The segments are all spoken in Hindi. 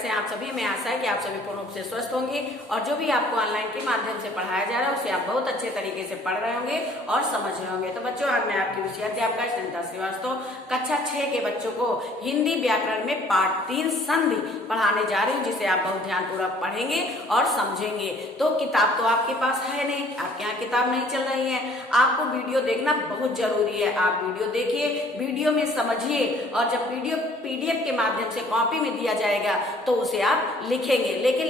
कैसे हैं आप सभी। मैं आशा है कि आप सभी पूर्ण रूप से स्वस्थ होंगे और जो भी आपको ऑनलाइन के माध्यम से पढ़ाया जा रहा है उसे आप बहुत अच्छे तरीके से पढ़ रहे होंगे और समझ रहे होंगे। तो बच्चों, आज मैं आपकी विषयाध्यापिका स्निग्धा श्रीवास्तव कक्षा 6 के बच्चों को हिंदी व्याकरण में पाठ 3 संधि पढ़ाने जा रही हूँ, जिसे आप बहुत ध्यानपूर्वक पढ़ेंगे और समझेंगे। तो किताब तो आपके पास है नहीं, आपके यहाँ किताब नहीं चल रही है, आपको वीडियो देखना बहुत जरूरी है। आप वीडियो देखिए, वीडियो में समझिए और जब वीडियो पीडीएफ के माध्यम से कॉपी में दिया जाएगा तो उसे आप लिखेंगे। लेकिन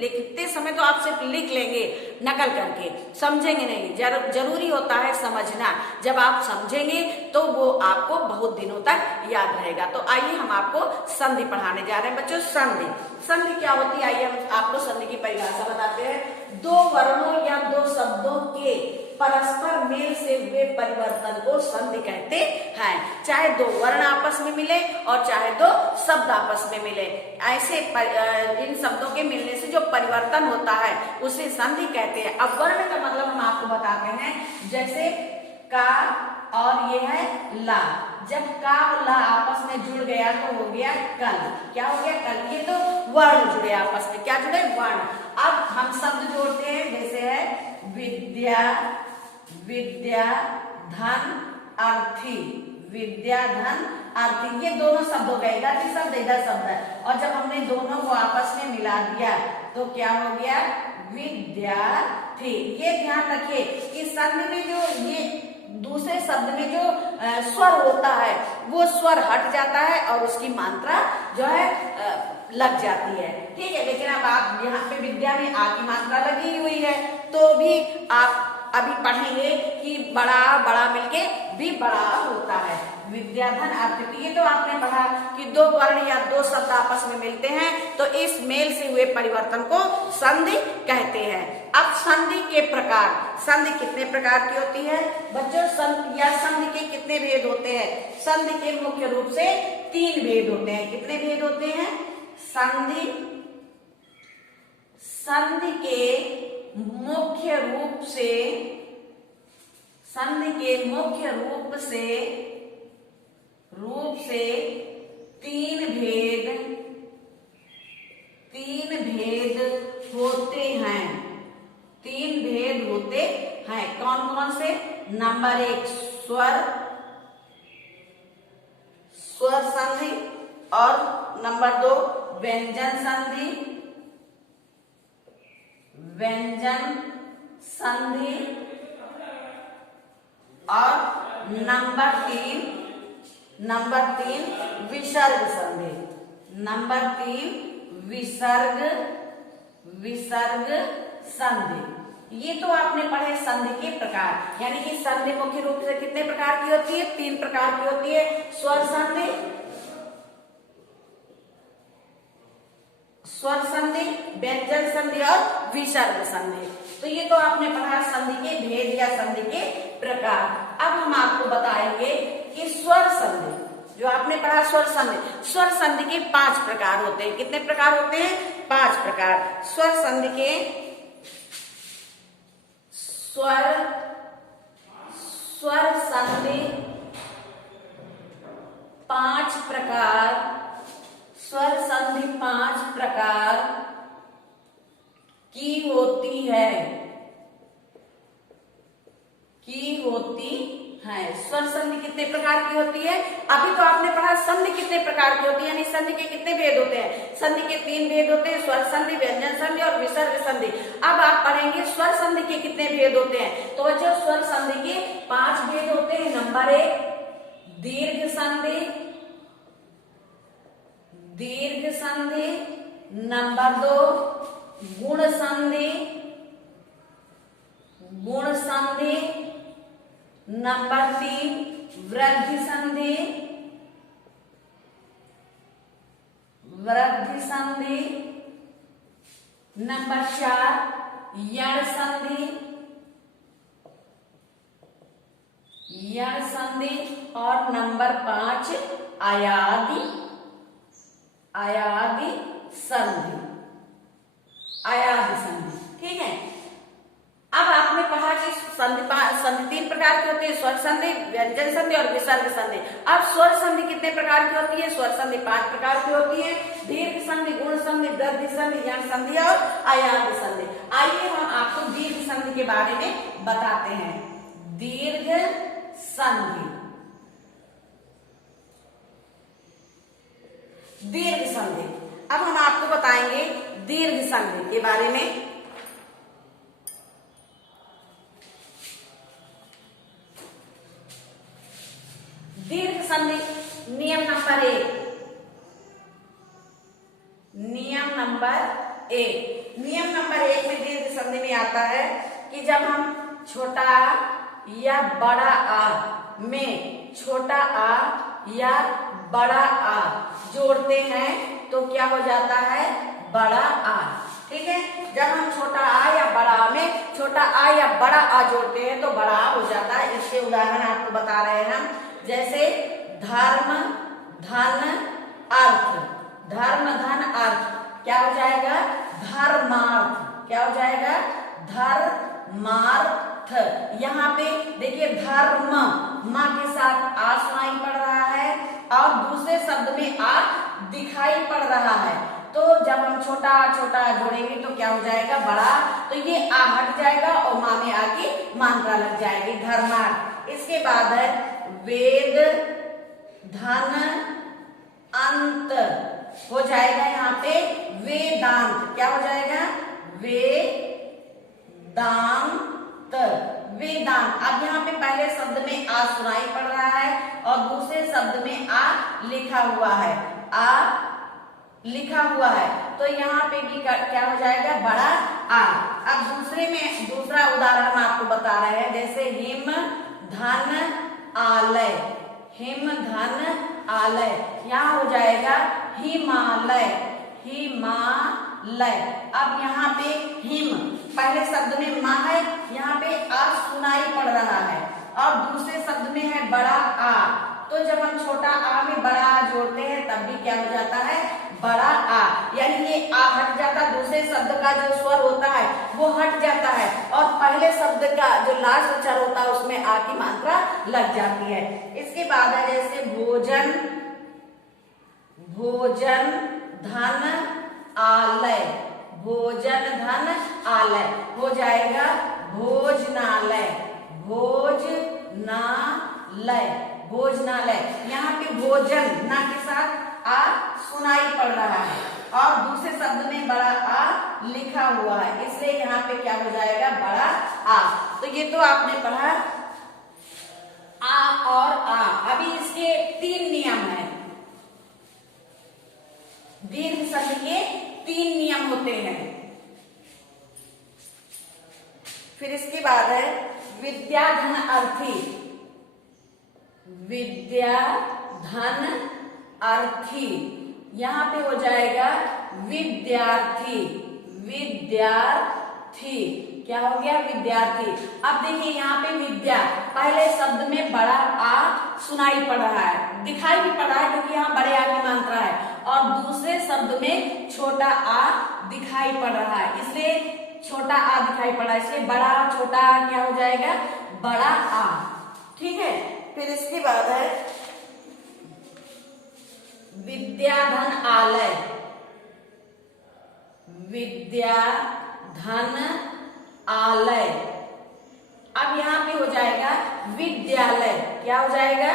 लिखते समय तो आप सिर्फ लिख लेंगे नकल करके, समझेंगे नहीं। जरूरी होता है समझना। जब आप समझेंगे तो वो आपको बहुत दिनों तक याद रहेगा। तो आइए हम आपको संधि पढ़ाने जा रहे हैं बच्चों। संधि क्या होती है, आइए हम आपको संधि की परिभाषा बताते हैं। दो वर्णों या दो शब्दों के परस्पर मेल से हुए परिवर्तन को संधि कहते हैं। चाहे दो वर्ण आपस में मिले और चाहे दो शब्द आपस में मिले, ऐसे इन शब्दों के मिलने से जो परिवर्तन होता है उसे संधि कहते हैं। अब वर्ण का मतलब हम आपको बताते हैं, जैसे का और ये है ला। जब का और ला आपस में जुड़ गया तो हो गया कल। क्या हो गया? कल। ये तो वर्ण जुड़े आपस में। क्या जुड़े? वर्ण। अब हम शब्द जोड़ते हैं, जैसे है विद्या, विद्या धन अर्थी। विद्या धन अर्थी, ये दोनों शब्द हो गए। इधर भी शब्द, इधर शब्द है। और जब हमने दोनों को आपस में मिला दिया तो क्या हो गया? विद्यार्थी। ये ध्यान रखिए कि संधि में जो ये दूसरे शब्द में जो स्वर होता है वो स्वर हट जाता है और उसकी मात्रा जो है लग जाती है। ठीक है, लेकिन अब आप यहाँ पे विद्या में आ की मात्रा लगी हुई है तो भी आप अभी पढ़ेंगे कि बड़ा बड़ा मिलके भी बड़ा होता है। विद्याधन अर्थ, ये तो आपने पढ़ा कि दो वर्ण या दो शब्द आपस में मिलते हैं तो इस मेल से हुए परिवर्तन को संधि कहते हैं। अब संधि के प्रकार, संधि कितने प्रकार की होती है बच्चों? संधि के कितने भेद होते हैं? संधि के मुख्य रूप से 3 भेद होते हैं। कितने भेद होते हैं? संधि के मुख्य रूप से, संधि के मुख्य रूप से 3 भेद होते हैं। 3 भेद होते हैं। कौन कौन से? नंबर 1 स्वर संधि और नंबर 2 व्यंजन संधि, और नंबर 3 विसर्ग संधि। नंबर 3 विसर्ग संधि। ये तो आपने पढ़े संधि के प्रकार। यानी कि संधि मुख्य रूप से कितने प्रकार की होती है? 3 प्रकार की होती है। स्वर संधि, व्यंजन संधि और विसर्ग संधि। तो ये तो आपने पढ़ा संधि के भेद या संधि के प्रकार। अब हम आपको बताएंगे कि स्वर संधि, जो आपने पढ़ा स्वर संधि के 5 प्रकार होते हैं। कितने प्रकार होते हैं? 5 प्रकार। स्वर संधि के स्वर संधि 5 प्रकार, स्वर संधि 5 प्रकार की होती है। स्वर संधि कितने प्रकार की होती है? अभी तो आपने पढ़ा संधि कितने प्रकार की होती है, यानी संधि के कितने भेद होते हैं? संधि के 3 भेद होते हैं, स्वर संधि, व्यंजन संधि और विसर्ग संधि। अब आप पढ़ेंगे स्वर संधि के कितने भेद होते हैं। तो बच्चों, स्वर संधि के 5 भेद होते हैं। नंबर 1 दीर्घ संधि, नंबर 2 गुण संधि, नंबर 3 वृद्धि संधि, नंबर 4 यण संधि और नंबर 5 अयादि संधि। ठीक है। अब आपने पढ़ा कि संधि 3 प्रकार की होती है, स्वर संधि, व्यंजन संधि और विसर्ग संधि। अब स्वर संधि कितने प्रकार की होती है? स्वर संधि 5 प्रकार की होती है, दीर्घ संधि, गुण संधि, वृद्धि संधि, यण संधि और अयान संधि। आइए हम आपको दीर्घ संधि के बारे में बताते हैं। दीर्घ संधि, दीर्घ संधि। अब हम आपको बताएंगे दीर्घ संधि के बारे में। दीर्घ संधि नियम नंबर 1, नियम नंबर 1, नियम नंबर 1 में दीर्घ संधि में आता है कि जब हम छोटा आ या बड़ा आ में छोटा आ या बड़ा आ जोड़ते हैं तो क्या हो जाता है? बड़ा आ। ठीक है, जब हम छोटा आ या बड़ा आ में छोटा आ या बड़ा आ जोड़ते हैं तो बड़ा आ हो जाता है। इसके उदाहरण आपको बता रहे हैं हम, जैसे धर्म, धन, अर्थ। धर्म, धन, अर्थ क्या हो जाएगा? धर्मार्थ। क्या हो जाएगा? धर्मार्थ। यहाँ पे देखिए धर्म माँ के साथ आ सुनाई पड़ रहा है और दूसरे शब्द में आ दिखाई पड़ रहा है, तो जब हम छोटा छोटा जोड़ेंगे तो क्या हो जाएगा? बड़ा। तो ये आ हट जाएगा और माँ में आ की मात्रा लग जाएगी, धर्मार्थ। इसके बाद है वेद, धन, अंत हो जाएगा यहाँ पे वेदांत। क्या हो जाएगा? वेदांत, वेदांत। अब यहाँ पे पहले शब्द में आ सुनाई पड़ रहा है और दूसरे शब्द में आ लिखा हुआ है, आ लिखा हुआ है, तो यहाँ पे भी क्या हो जाएगा? बड़ा आ। अब दूसरा उदाहरण हम आपको बता रहे हैं, जैसे हिम, धन, आलय। हिम, धन, आलय, यहाँ हो जाएगा हिमालय, हिमालय। अब यहाँ पे हिम पहले शब्द में माँ है, यहाँ पे आ सुनाई पड़ रहा है और दूसरे शब्द में है बड़ा आ, तो जब हम छोटा आ में बड़ा आ जोड़ते हैं तब भी क्या हो जाता है? बड़ा आ। यानी ये आ हट जाता, दूसरे शब्द का जो स्वर होता है वो हट जाता है और पहले शब्द का जो लास्ट अक्षर होता है उसमें आ की मात्रा लग जाती है। इसके बाद है जैसे भोजन, भोजन, धन, आलय। भोजन, धन, आलय हो जाएगा भोजनालय, भोजनालय, भोजनालय। यहाँ पे भोजन ना के साथ आ सुनाई पड़ रहा है और दूसरे शब्द में बड़ा आ लिखा हुआ है, इसलिए यहाँ पे क्या हो जाएगा? बड़ा आ। तो ये तो आपने पढ़ा आ और आ। अभी इसके 3 नियम हैं। दीर्घ संधि के 3 नियम होते हैं। फिर इसके बाद है विद्या, धन, अर्थी। विद्या, धन, अर्थी, यहाँ पे हो जाएगा विद्यार्थी, विद्यार्थी। क्या हो गया? विद्यार्थी। अब देखिए यहाँ पे विद्या पहले शब्द में बड़ा आ सुनाई पड़ रहा है, दिखाई भी पड़ रहा है क्योंकि यहाँ बड़े आ की मात्रा है और दूसरे शब्द में छोटा आ दिखाई पड़ रहा है, इसलिए छोटा आ दिखाई पड़ रहा है, इसलिए बड़ा छोटा आ क्या हो जाएगा? बड़ा आ। ठीक है, फिर इसके बाद है विद्या, धन, आलय। विद्या, धन, आलय। अब यहाँ पे हो जाएगा विद्यालय। क्या हो जाएगा?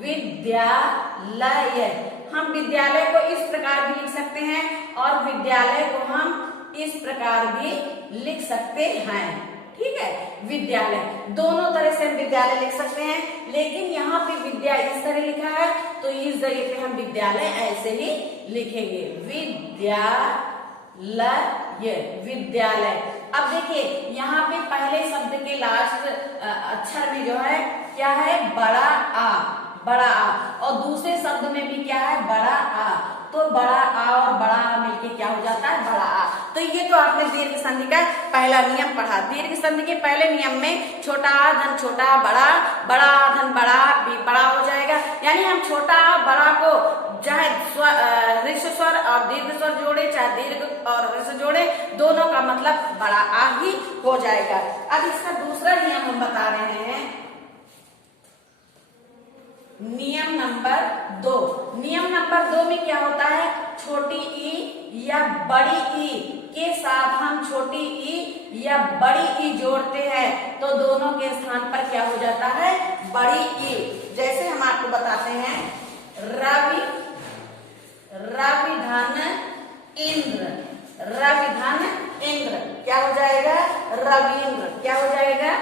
विद्यालय। हम विद्यालय को इस प्रकार भी लिख सकते हैं और विद्यालय को हम इस प्रकार भी लिख सकते हैं। ठीक है, विद्यालय दोनों तरह से हम विद्यालय लिख सकते हैं, लेकिन यहाँ पे विद्या इस तरह लिखा है तो इस जगह पे हम विद्यालय ऐसे ही लिखेंगे, विद्यालय, विद्यालय। अब देखिए यहाँ पे पहले शब्द के लास्ट अक्षर में जो है क्या है? बड़ा आ, बड़ा आ, और दूसरे शब्द में भी क्या है? बड़ा आ, तो बड़ा आ और बड़ा आ मिलके क्या हो जाता है? बड़ा आ। तो ये तो आपने दीर्घ संधि का पहला नियम पढ़ा। दीर्घ संधि के पहले नियम में छोटा आ धन छोटा, बड़ा, बड़ा धन बड़ा भी बड़ा हो जाएगा। यानी हम छोटा आ बड़ा को चाहे ह्रस्व स्वर और दीर्घ स्वर जोड़े जोड़े, चाहे दीर्घ और हर्ष जोड़े, दोनों का मतलब बड़ा आ ही हो जाएगा। अब इसका दूसरा नियम हम बता रहे हैं, नियम नंबर 2। नियम नंबर 2 में क्या होता है, छोटी ई या बड़ी ई के साथ हम छोटी ई या बड़ी ई जोड़ते हैं तो दोनों के स्थान पर क्या हो जाता है, बड़ी ई। जैसे हम आपको बताते हैं, रवि, रवि धन इंद्र, रवि धन इंद्र क्या हो जाएगा, रविंद्र। क्या हो जाएगा,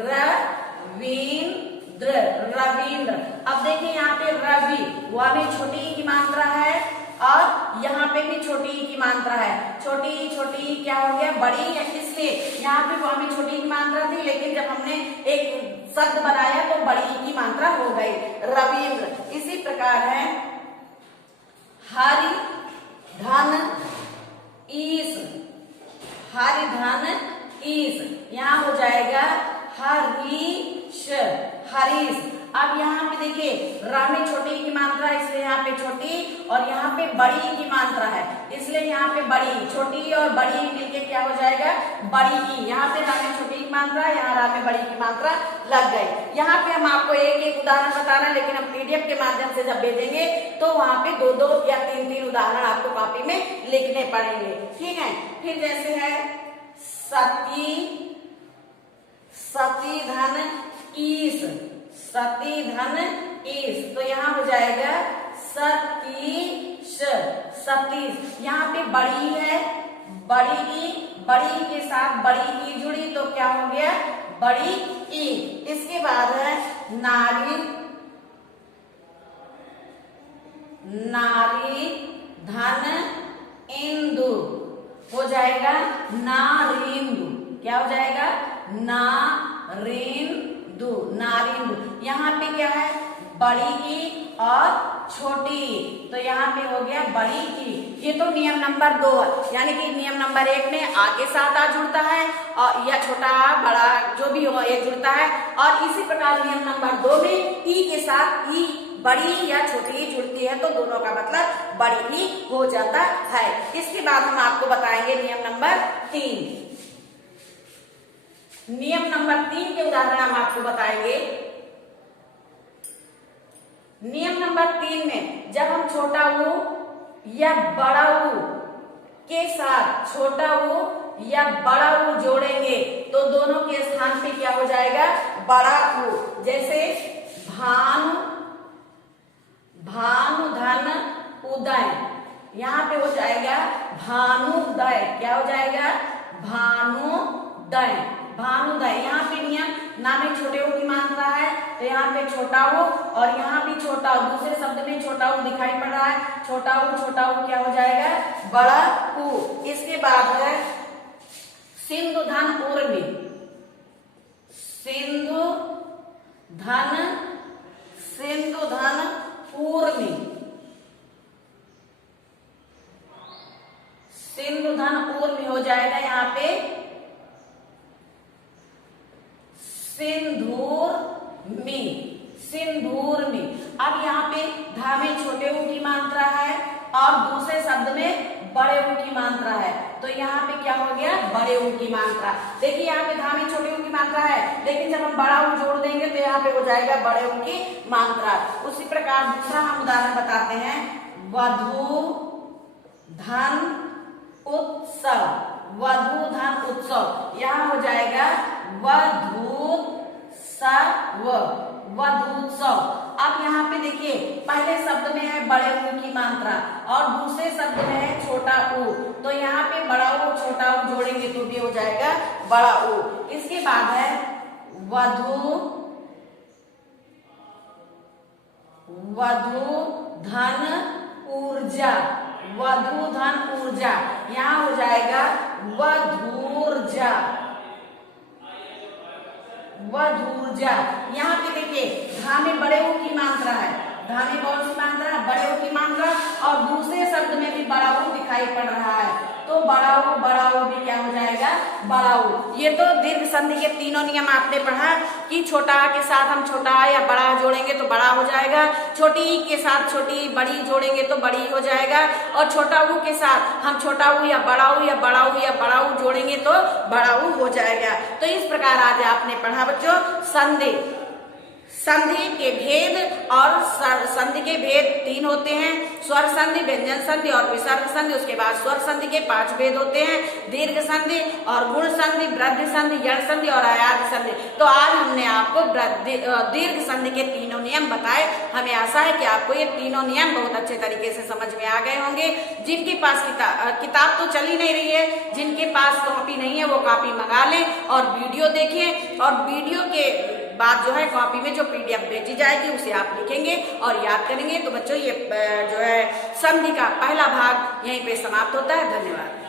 रविंद्र, रविंद्र। अब देखिए यहाँ पे रवि, वह भी छोटी ई की मात्रा है और यहाँ पे भी छोटी ई की मात्रा है। छोटी ई क्या हो गया, बड़ी, इसलिए यहाँ पे वह भी छोटी ई की मात्रा थी, लेकिन जब हमने एक शब्द बनाया तो बड़ी ई की मात्रा हो गई, रविंद्र। इसी प्रकार है हरि धन ईश, हरि धन ईश, यहाँ हो जाएगा हरीश, हरीश। अब यहाँ पे देखिए रा में छोटी की मात्रा है, इसलिए यहाँ पे छोटी और यहाँ पे बड़ी की मात्रा है, इसलिए यहाँ पे बड़ी, छोटी और बड़ी मिलके क्या हो जाएगा, बड़ी की। यहाँ पे रा में छोटी की मात्रा, यहाँ रा में बड़ी की मात्रा लग गई। यहाँ पे हम आपको एक एक उदाहरण बता रहे हैं, लेकिन हम पीडीएफ के माध्यम से जब भेजेंगे तो वहाँ पे 2-2 या 3-3 उदाहरण आपको कॉपी में लिखने पड़ेंगे, ठीक है। फिर जैसे है सती, सती धन ईश, सती धन ईश, तो यहाँ हो जाएगा सतीश, सतीश। यहाँ पे बड़ी है, बड़ी ई, बड़ी के साथ बड़ी ई जुड़ी तो क्या हो गया, बड़ी ई। इसके बाद है नारी, नारी धन इंदु, हो जाएगा नारिंदु। क्या हो जाएगा, नारिंदु, नारिंदु। यहाँ पे क्या है, बड़ी ई और छोटी ई, तो यहाँ पे हो गया बड़ी ई। ये तो नियम नंबर 2 है, यानी कि नियम नंबर 1 में आ के साथ आ जुड़ता है और या छोटा बड़ा जो भी हो ये जुड़ता है, और इसी प्रकार नियम नंबर 2 में ई के साथ ई बड़ी या छोटी ई जुड़ती है तो दोनों का मतलब बड़ी ई हो जाता है। इसके बाद हम आपको बताएंगे नियम नंबर 3। नियम नंबर 3 के उदाहरण हम आपको बताएंगे। नियम नंबर 3 में जब हम छोटा ऊ या बड़ा ऊ के साथ छोटा ऊ या बड़ा ऊ जोड़ेंगे तो दोनों के स्थान पे क्या हो जाएगा, बड़ा ऊ। जैसे भानु, भानु धन उदय, यहाँ पे हो जाएगा भानुदय। क्या हो जाएगा, भानुदय, भानुदय। यहाँ पे नियम ना में छोटे ऊ की मात्रा है तो यहाँ पे छोटा ऊ और यहाँ भी छोटा ऊ, दूसरे शब्द में छोटा ऊ दिखाई पड़ रहा है, छोटा ऊ क्या हो जाएगा, बड़ा ऊ। इसके बाद है सिंधु धन उर्मी, सिंधु धन, सिंधु धन उर्मी, सिंधु धन उर्मी हो जाएगा यहाँ पे सिंदूर में, सिंदूर में। अब यहाँ पे धा में छोटे ऊ की मात्रा है और दूसरे शब्द में बड़े ऊ की मात्रा है, तो यहाँ पे क्या हो गया, बड़े ऊ की मात्रा। देखिए यहाँ पे धा में छोटे ऊ की मात्रा है, लेकिन जब हम बड़ा ऊ जोड़ देंगे तो यहाँ पे हो जाएगा बड़े ऊ की मात्रा। उसी प्रकार दूसरा हम उदाहरण बताते हैं, वधू धन उत्सव, वधू धन उत्सव। यहाँ हो जाएगा वधूत्सव, वधूत्सव। अब यहाँ पे देखिए पहले शब्द में है बड़े ऊ की मात्रा और दूसरे शब्द में है छोटा ऊ, तो यहाँ पे बड़ा ऊ छोटा ऊ जोड़ेंगे तो भी हो जाएगा बड़ा ऊ। इसके बाद है वधू, वधू धन ऊर्जा, वधू धन ऊर्जा। यहाँ हो जाएगा वधूर्जा, वधूर्जा। यहाँ पे देखिए धा में बड़े ऊ की मात्रा है, धा में कौन सी मात्रा है, बड़े ऊ की मात्रा, और दूसरे शब्द में भी बड़ा ऊ दिखाई पड़ रहा है तो बड़ा ऊ भी क्या हो जाएगा, बड़ा ऊ। ये तो दीर्घ संधि के तीनों नियम आपने पढ़ा कि छोटा आ के साथ हम छोटा आ या बड़ा जोड़ेंगे तो बड़ा हो जाएगा, छोटी ई के साथ छोटी ई बड़ी जोड़ेंगे तो बड़ी हो जाएगा, और छोटा ऊ के साथ हम छोटा ऊ या बड़ा ऊ या बड़ा ऊ या बड़ा ऊ जोड़ेंगे तो बड़ा ऊ हो जाएगा। तो इस प्रकार आज आपने पढ़ा बच्चों संधि। संधि के भेद, और संधि के भेद 3 होते हैं, स्वर संधि, व्यंजन संधि और विसर्ग संधि। उसके बाद स्वर संधि के 5 भेद होते हैं, दीर्घ संधि और गुण संधि, वृद्धि संधि, यण संधि और आयात संधि। तो आज हमने आपको दीर्घ संधि के तीनों नियम बताए। हमें आशा है कि आपको ये तीनों नियम बहुत अच्छे तरीके से समझ में आ गए होंगे। जिनके पास किताब तो चल ही नहीं रही है, जिनके पास कॉपी नहीं है वो कॉपी मंगा लें और वीडियो देखें, और वीडियो के बाद जो है कॉपी में जो PDF भेजी जाएगी उसे आप लिखेंगे और याद करेंगे। तो बच्चों ये जो है संधि का पहला भाग यहीं पे समाप्त होता है। धन्यवाद।